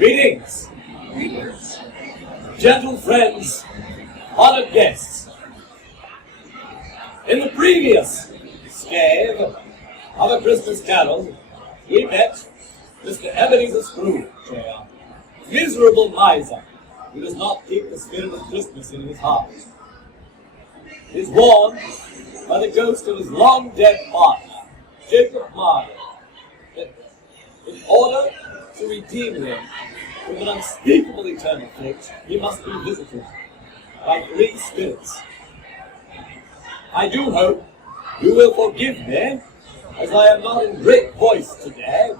Greetings, gentle friends, honored guests. In the previous stave of A Christmas Carol, we met Mr. Ebenezer Scrooge, a miserable miser who does not keep the spirit of Christmas in his heart. He is warned by the ghost of his long-dead partner, Jacob Marley, that in order to redeem him from an unspeakable eternal fate, he must be visited by 3 spirits. I do hope you will forgive me, as I am not in great voice today.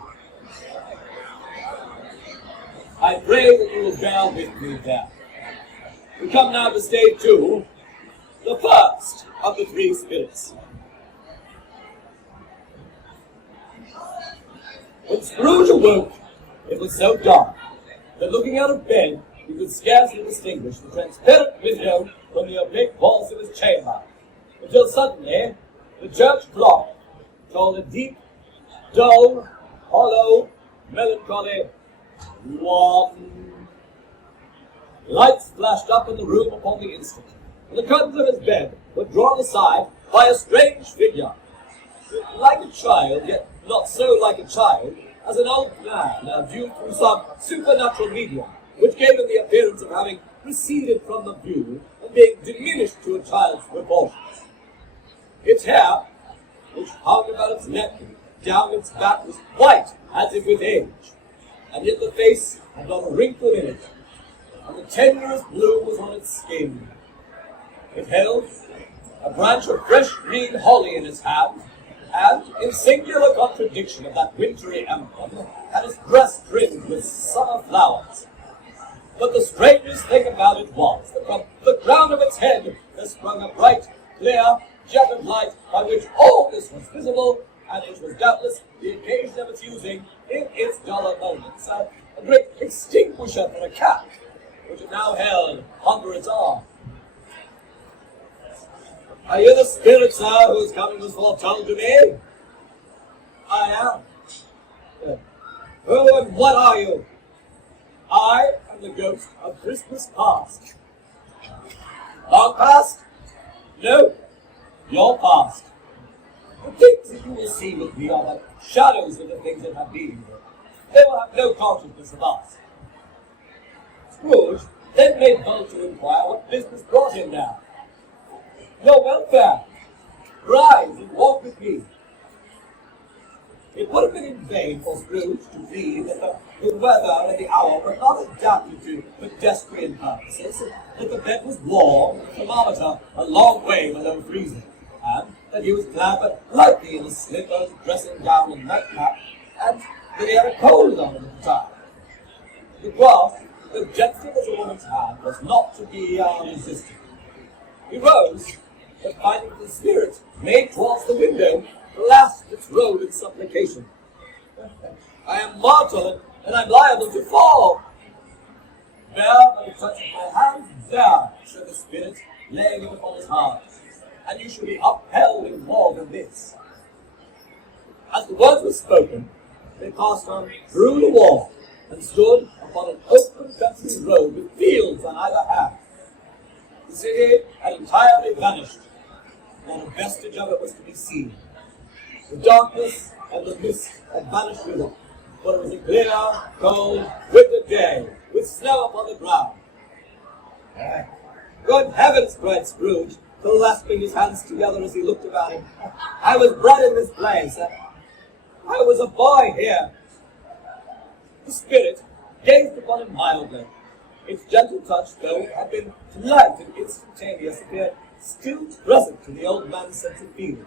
I pray that you will bear with me there. We come now to stage 2, the first of the 3 spirits. When Scrooge awoke, it was so dark that looking out of bed, he could scarcely distinguish the transparent window from the opaque walls of his chamber, until suddenly the church clock tolled a deep, dull, hollow, melancholy 1. Lights flashed up in the room upon the instant, and the curtains of his bed were drawn aside by a strange figure, like a child, yet not so like a child, as an old man viewed through some supernatural medium, which gave him the appearance of having receded from the view and being diminished to a child's proportions. Its hair, which hung about its neck and down its back, was white as if with age, and yet the face had not a wrinkle in it, and the tenderest bloom was on its skin. It held a branch of fresh green holly in its hand, and, in singular contradiction of that wintry emblem, had its breast trimmed with summer flowers. But the strangest thing about it was that from the crown of its head there sprung a bright, clear jet of light by which all this was visible, and it was doubtless the occasion of its using, in its duller moments, a great extinguisher for a cat, which it now held under its arm. Are you the spirit, sir, whose coming was foretold to me? I am. Who and what are you? I am the ghost of Christmas past. Long past? No, your past. The things that you will see with me are the shadows of the things that have been. They will have no consciousness of us. Scrooge then made bold to inquire what business brought him there. Your welfare. Rise and walk with me. It would have been in vain for Scrooge to plead that the weather and the hour were not adapted to pedestrian purposes, that the bed was warm, the thermometer a long way below freezing, and that he was clad but lightly in his slippers, dressing gown, and nightcap, and that he had a cold on him at the time. The grasp, though gentle as a woman's hand, was not to be resisted. He rose, but finding the spirit made towards the window, clasped its robe in supplication. I am mortal, and I'm liable to fall. Bear by the touch of my hand, there, said the spirit, laying it upon his heart, and you shall be upheld in more than this. As the words were spoken, they passed on through the wall, and stood upon an open country road with fields on either hand. The city had entirely vanished. Not a vestige of it was to be seen. The darkness and the mist had vanished with it, but it was a clear, cold, winter day, with snow upon the ground. Good heavens, cried Scrooge, clasping his hands together as he looked about him. I was bred in this place. I was a boy here. The spirit gazed upon him mildly. Its gentle touch, though it had been light and instantaneous, appeared still present to the old man's sense of feeling.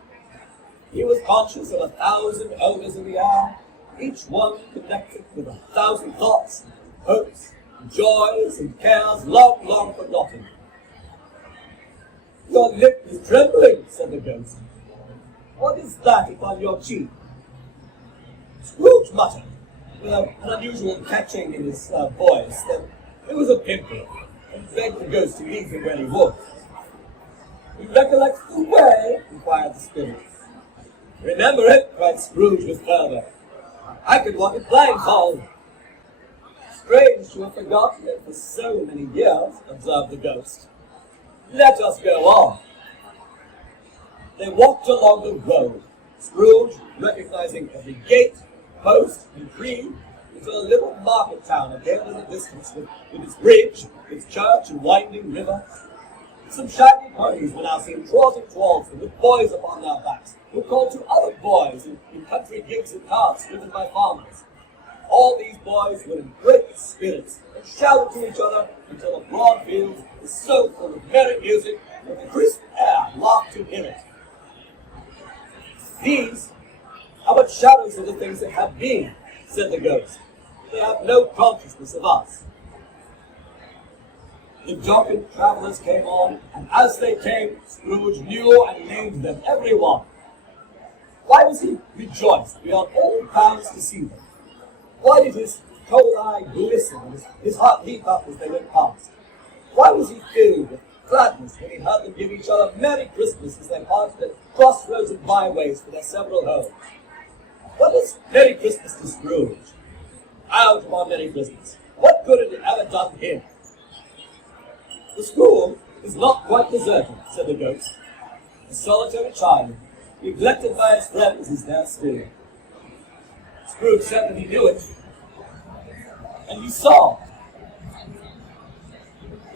He was conscious of 1,000 odors in the air, each one connected with 1,000 thoughts, hopes, joys, and cares long, long forgotten. Your lip is trembling, said the ghost. What is that upon your cheek? Scrooge muttered, with an unusual catching in his voice, that it was a pimple, and begged the ghost to leave him where he would. You recollect the way? Inquired the spirit. Remember it, cried Scrooge with fervor. I could walk it blindfold. Strange to have forgotten it for so many years, observed the ghost. Let us go on. They walked along the road, Scrooge recognizing every gate, post, and tree, until a little market town appeared in the distance with its bridge, its church, and winding river. Some shaggy ponies were now seen trotting towards them with boys upon their backs, who called to other boys in country gigs and carts driven by farmers. All these boys were in great spirits and shouted to each other until the broad fields were so full of merry music that the crisp air laughed to hear it. These are but shadows of the things that have been, said the ghost. They have no consciousness of us. The jocund travellers came on, and as they came, Scrooge knew and named them, every one. Why was he rejoiced beyond all bounds to see them? Why did his cold eye glisten and his heart leap up as they went past? Why was he filled with gladness when he heard them give each other Merry Christmas as they parted at crossroads and byways for their several homes? What was Merry Christmas to Scrooge? Out upon Merry Christmas. What good had it ever done him? The school is not quite deserted, said the ghost. A solitary child, neglected by his friends, is there still. Scrooge said that he knew it, and he saw.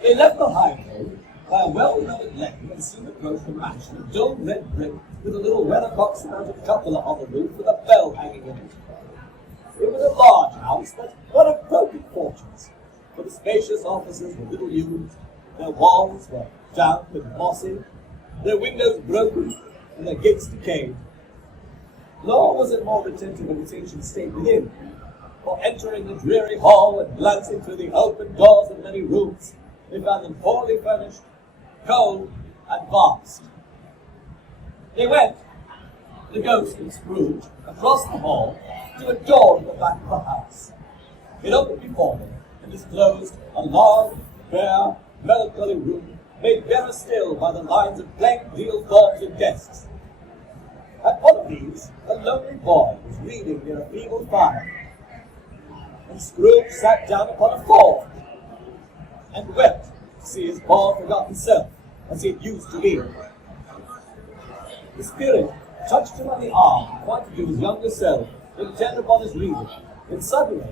They left the high road by a well-remembered lane and soon approached a mansion of dull red brick with a little weathercock-surmounted cupola on the roof with a bell hanging in it. It was a large house, but one of broken fortunes, for the spacious offices were little used, their walls were damp and mossy, their windows broken, and their gates decayed. Nor was it more retentive of its ancient state within, for entering the dreary hall and glancing through the open doors of many rooms, they found them poorly furnished, cold, and vast. They went, the ghost and Scrooge, across the hall to a door at the back of the house. It opened before them and disclosed a long, bare, melancholy room, made barer still by the lines of blank deal forms and desks. At one of these, a lonely boy was reading near a feeble fire, and Scrooge sat down upon a form and wept to see his poor forgotten self as he used to be. The spirit touched him on the arm and pointed to his younger self, intent upon his reading, and suddenly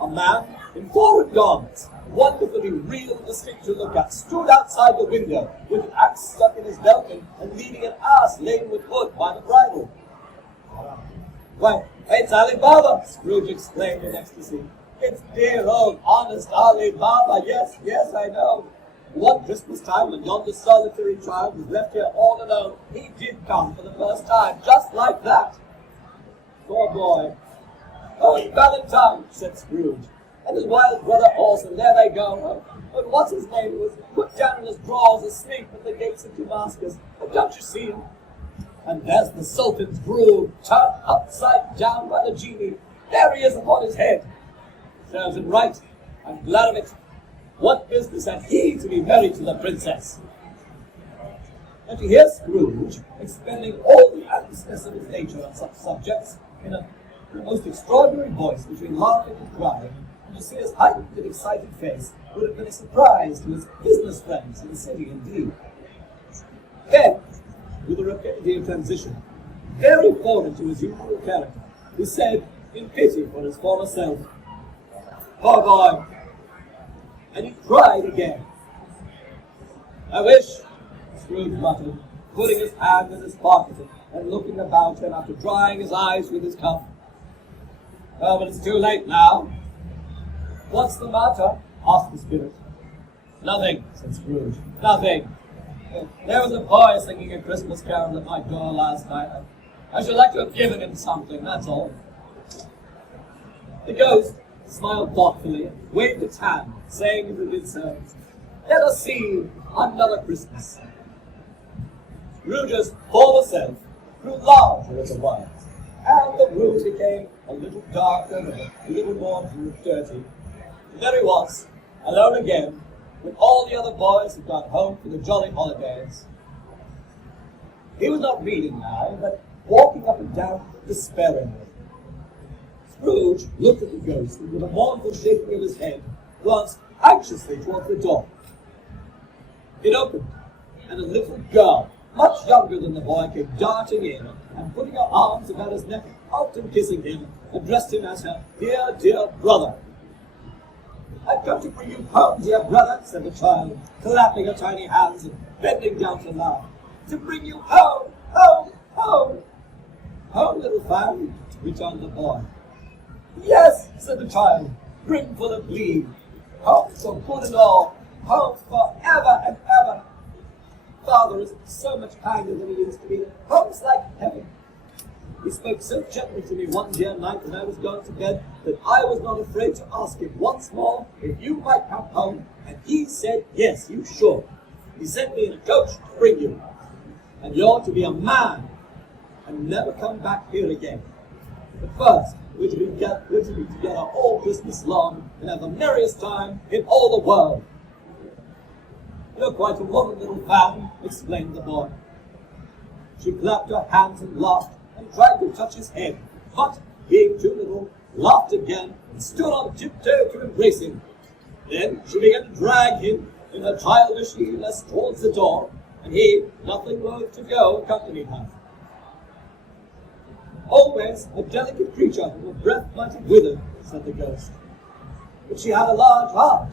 a man in foreign garments, wonderfully real and distinct to look at, stood outside the window with an axe stuck in his belt and leading an ass laden with wood by the bridle. "Why, it's Ali Baba!" Scrooge exclaimed in ecstasy. "It's dear old honest Ali Baba! Yes, yes, I know. One Christmas time when yonder solitary child was left here all alone, he did come for the first time, just like that. Poor boy. Oh, it's Valentine," said Scrooge, "and his wild brother horse, and there they go. But what's his name was put down in his drawers asleep at the gates of Damascus. But don't you see him? And there's the Sultan's broom turned upside down by the genie. There he is upon his head. Serves him right. I'm glad of it. What business had he to be married to the princess?" And to hear Scrooge expending all the earnestness of his nature on such subjects in a most extraordinary voice between laughing and crying, and to see his heightened and excited face would have been a surprise to his business friends in the city indeed. Then, with a rapidity of transition, very foreign to his usual character, he said, in pity for his former self, "Poor boy," and he cried again. "I wish," Scrooge muttered, putting his hand in his pocket and looking about him after drying his eyes with his cuff. "Oh, but it's too late now." "What's the matter?" asked the spirit. "Nothing," said Scrooge. "Nothing. There was a boy singing a Christmas carol at my door last night. I should like to have given him something, that's all." The ghost smiled thoughtfully and waved its hand, saying as it did so, "Let us see another Christmas." Scrooge's former self grew larger as a while, and the room became a little darker and a little more dirty. And there he was, alone again, when all the other boys had gone home for the jolly holidays. He was not reading now, but walking up and down despairingly. Scrooge looked at the ghost and with a mournful shaking of his head, glanced anxiously towards the door. It opened, and a little girl, much younger than the boy, came darting in, and putting her arms about his neck, often kissing him, addressed him as her dear, dear brother. "I've come to bring you home, dear brother," said the child, clapping her tiny hands and bending down to laugh. "To bring you home, home, home." "Home, little fan," returned the boy. "Yes," said the child, brimful of glee. "Home so good and all, home for ever and ever. Father is so much kinder than he used to be. Home's like heaven. He spoke so gently to me one dear night when I was going to bed that I was not afraid to ask him once more if you might come home, and he said, yes, you should. He sent me in a coach to bring you, and you're to be a man and never come back here again. But first, we're to be together all Christmas long and have the merriest time in all the world." "You're quite a woman, little fan," explained the boy. She clapped her hands and laughed and tried to touch his head, but, being too little, laughed again and stood on tiptoe to embrace him. Then she began to drag him in her childish eagerness towards the door, and he, nothing loath to go, accompanied her. "Always a delicate creature whom a breath might have withered," said the ghost. "But she had a large heart."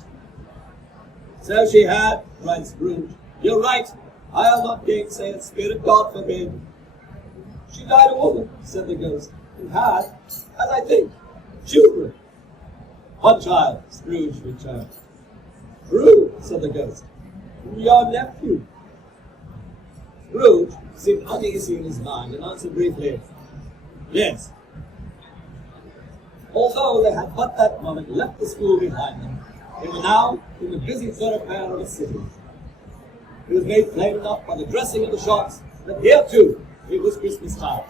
"So she had," cried Scrooge. "You're right. I'll not gainsay it, spirit, God forbid." "She died a woman," said the ghost, "and had, as I think, children." "One child," Scrooge returned. "True," said the ghost. "Your nephew." Scrooge seemed uneasy in his mind and answered briefly, "Yes." Although they had but that moment left the school behind them, they were now in the busy thoroughfare of a city. It was made plain enough by the dressing of the shops that here too it was Christmas time.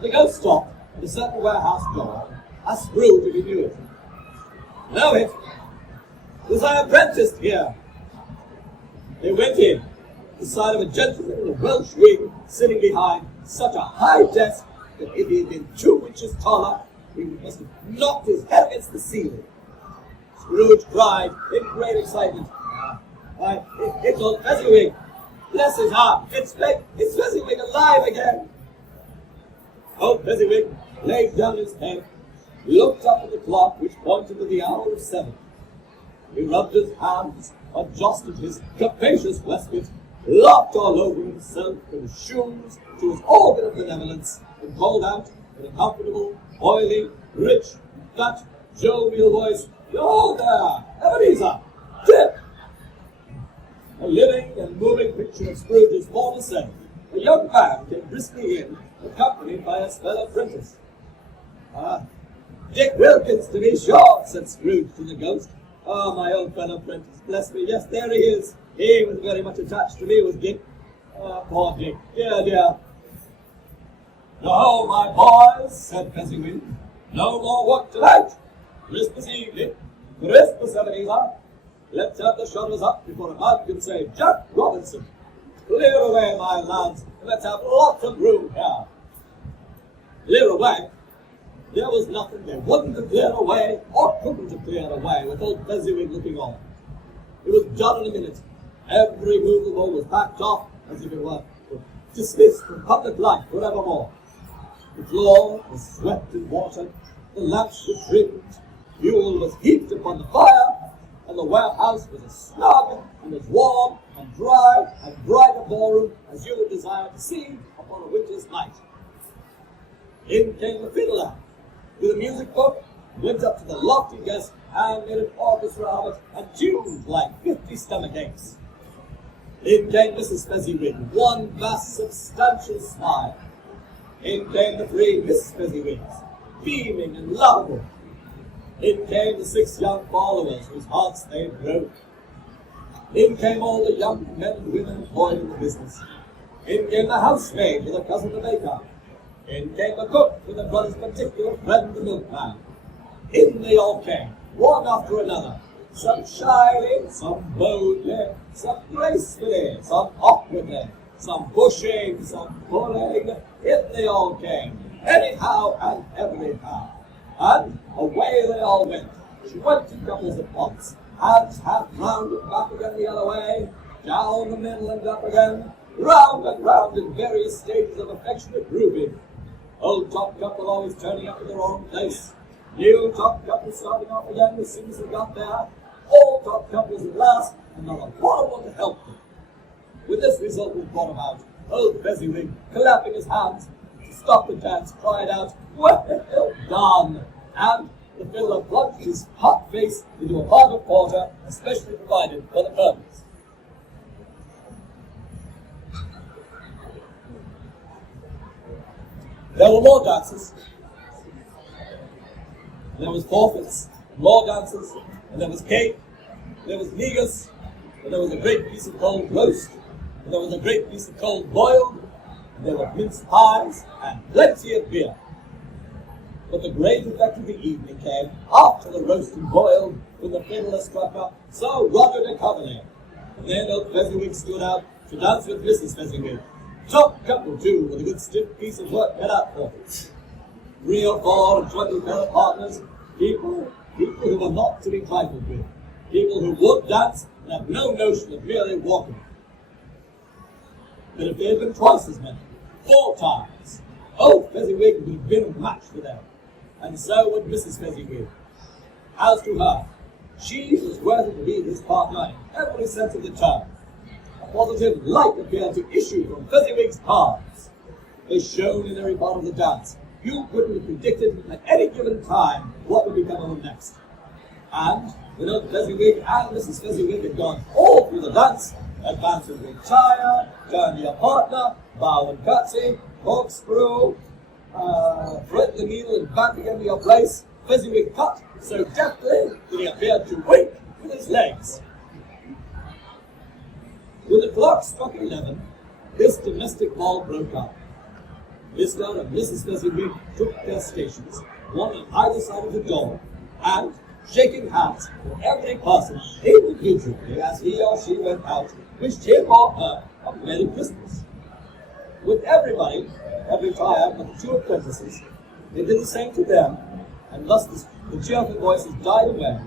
The ghost stopped at a certain warehouse door, asked Scrooge if he knew it. "Know it? Was I apprenticed here?" They went in, the sight of a gentleman in a Welsh wig sitting behind such a high desk that if he had been 2 inches taller, he must have knocked his head against the ceiling. Scrooge cried in great excitement, "Why, it's old Fezziwig! Bless his heart! It's Fezziwig alive again!" Old Fezziwig laid down his head, looked up at the clock which pointed to the hour of 7. He rubbed his hands, adjusted his capacious waistcoat, laughed all over himself from his shoes to his organ of benevolence, and called out in a comfortable, oily, rich, fat, jovial voice, "Yo there, Ebenezer! Tip!" A living and moving picture of Scrooge's former self, a young man came briskly in, accompanied by his fellow apprentice. "Ah, Dick Wilkins, to be sure," said Scrooge to the ghost. "Oh, my old fellow apprentice, bless me, yes, there he is. He was very much attached to me, was Dick. Poor Dick, dear, dear." "No, my boys," said Fezziwig, "no more work tonight. Christmas evening, Christmas, Ebenezer. Let's have the shutters up before a man can say, 'Jack Robinson.' Clear away, my lads, and let's have lots of room here." Clear away? There was nothing they wouldn't have cleared away, or couldn't have cleared away, with old Fezziwig looking on. It was done in a minute. Every movable was packed off, as if it were dismissed from public life forevermore. The floor was swept and watered, the lamps were trimmed, fuel was heaped upon the fire, and the warehouse was as snug and as warm and dry and bright a ballroom as you would desire to see upon a winter's night. In came the fiddler with a music book, went up to the lofty desk and made an orchestra of it and tuned like 50 stomach aches. In came Mrs. Fezziwig, one vast substantial smile. In came the 3 Miss Fezziwigs, beaming and lovable. In came the 6 young followers whose hearts they broke. In came all the young men and women employed in the business. In came the housemaid with her cousin the baker. In came the cook with her brother's particular friend the milkman. In they all came, one after another, some shyly, some boldly, some gracefully, some awkwardly, some pushing, some pulling. In they all came, anyhow and everyhow. And away they all went, 20 couples at once, hands half round and back again the other way, down the middle and up again, round and round in various stages of affectionate grouping. Old top couple always turning up at the wrong place, new top couple starting off again as soon as they got there, all top couples at last, and not a one to help them. With this result was brought about, old Fezziwig, clapping his hands to stop the dance, cried out, "Well done!" And the fiddler plunged his hot face into a pot of porter, especially provided for the purpose. There were more dances. There was forfeits, more dances, and there was cake, and there was negus, and there was a great piece of cold roast, and there was a great piece of cold boiled, and there were mince pies, and plenty of beer. But the great effect of the evening came after the roast and boiled, when the fiddler struck up Sir Roger de Coverley. And then old Fezziwig stood out to dance with Mrs. Fezziwig. Top couple, too, with a good stiff piece of work cut out for it. 3 or 4 and 20 fellow partners, people who were not to be trifled with, people who would dance and had no notion of merely walking. But if they had been twice as many, 4 times, old Fezziwig would have been a match for them, and so would Mrs. Fezziwig. As to her, she was worthy to be his partner in every sense of the term. A positive light appeared to issue from Fezziwig's palms. They shone in every part of the dance. You couldn't have predicted at any given time what would become of them next. And when old Fezziwig and Mrs. Fezziwig had gone all through the dance, advance and retire, turn to your partner, bow and curtsy, corkscrew, thread the needle and back again to your place, Fezziwig cut so deftly that he appeared to wink with his legs. When the clock struck 11, this domestic ball broke up. Mr. and Mrs. Fezziwig took their stations, one on either side of the door, and, shaking hands with every person individually as he or she went out, wished him or her a Merry Christmas. With everybody, every triad but the 2 apprentices, they did the same to them, and thus the cheerful voices died away,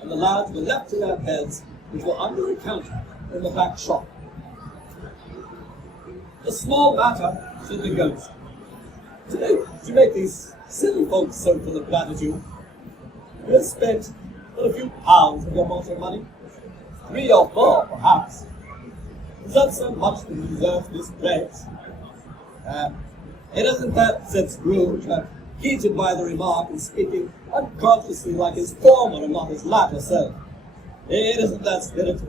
and the lads were left to their beds, which were under a counter in the back shop. A small matter, said the ghost, to make these silly folks so full of gratitude. You have spent but a few pounds of your mortal money, 3 or 4 perhaps. Is that so much that you deserve this praise? It isn't that, said Scrooge, heated by the remark and speaking unconsciously like his former and not his latter self. It isn't that spirit.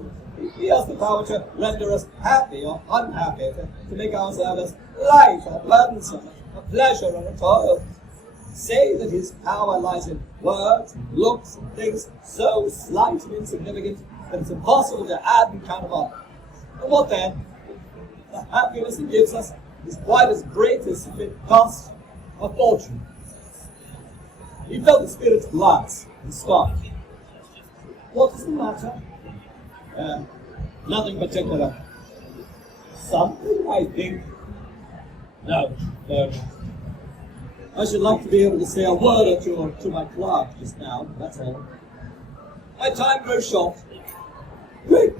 He has the power to render us happy or unhappy, to make our service light or burdensome, a pleasure or a toil. Say that his power lies in words and looks and things so slight and insignificant that it's impossible to add and counterpart. And what then? The happiness he gives us is quite as great as if it cost a fortune. He felt the spirit's glance and stopped. What is the matter? Nothing particular. Something, I think. No. I should like to be able to say a word or two to my clerk just now, that's all. My time grows short. Quick!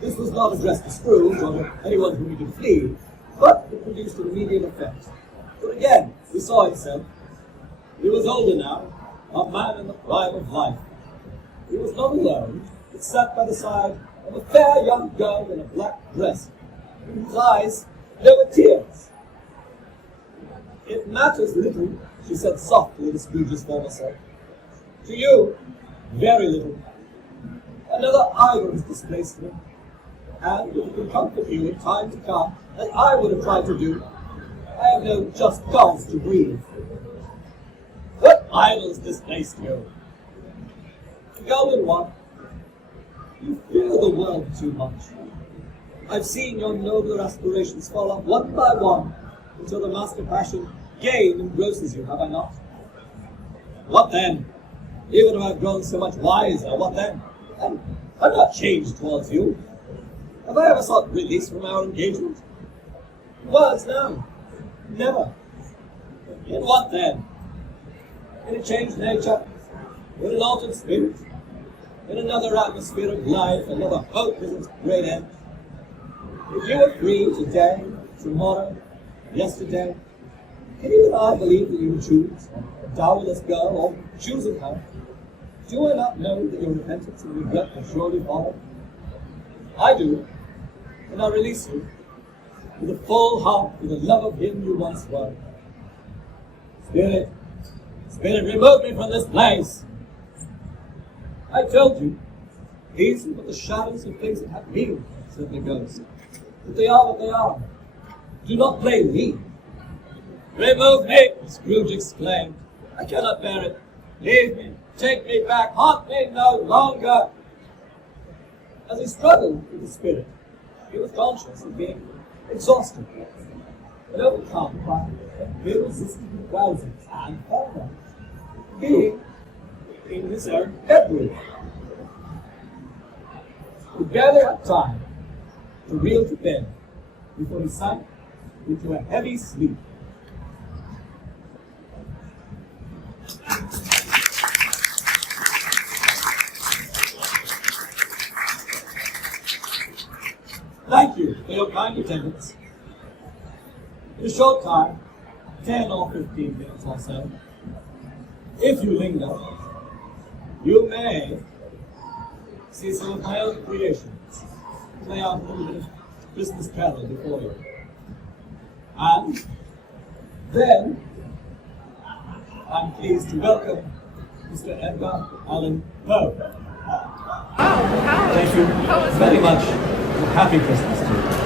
This was not addressed to Scrooge or to anyone whom he could flee, but it produced an immediate effect. But again, he saw himself. He was older now, a man in the prime of life. He was not alone, but sat by the side of a fair young girl in a black dress, in whose eyes there were tears. It matters little, she said softly to Scrooge's former self. To you, very little. Another idol has displaced me, and if it can comfort you in time to come, as I would have tried to do, I have no just cause to breathe. What idol has displaced you? The golden one. You fear the world too much. I've seen your nobler aspirations fall off one by one, until the master passion, gain, engrosses you, have I not? What then? Even if I've grown so much wiser, what then? I'm not changed towards you. Have I ever sought release from our engagement? Words, no. Never. In what then? In a changed nature? In an altered spirit? In another atmosphere of life, another hope is its great end? If you were free today, tomorrow, yesterday, can you and I believe that you would choose a dowerless girl or choosing her? Do I not know that your repentance and regret will surely follow? I do, and I release you with a full heart for the love of him you once were. Spirit, Spirit, remove me from this place. I told you, these are but the shadows of things that have been, said the ghost. But they are what they are. Do not blame me. Remove me, Scrooge exclaimed. I cannot bear it. Leave me. Take me back. Haunt me no longer. As he struggled with the spirit, he was conscious of being exhausted and overcome by irresistible rousings and horror, being in his own bedroom. He barely had time to reel to bed before he sank into a heavy sleep. Thank you for your kind attendance. In a short time, 10 or 15 minutes or so, if you linger, you may see some of my own creations play out a little bit of Christmas carol before you. And then, I'm pleased to welcome Mr. Edgar Allan Poe. Thank you very much. Happy Christmas to you.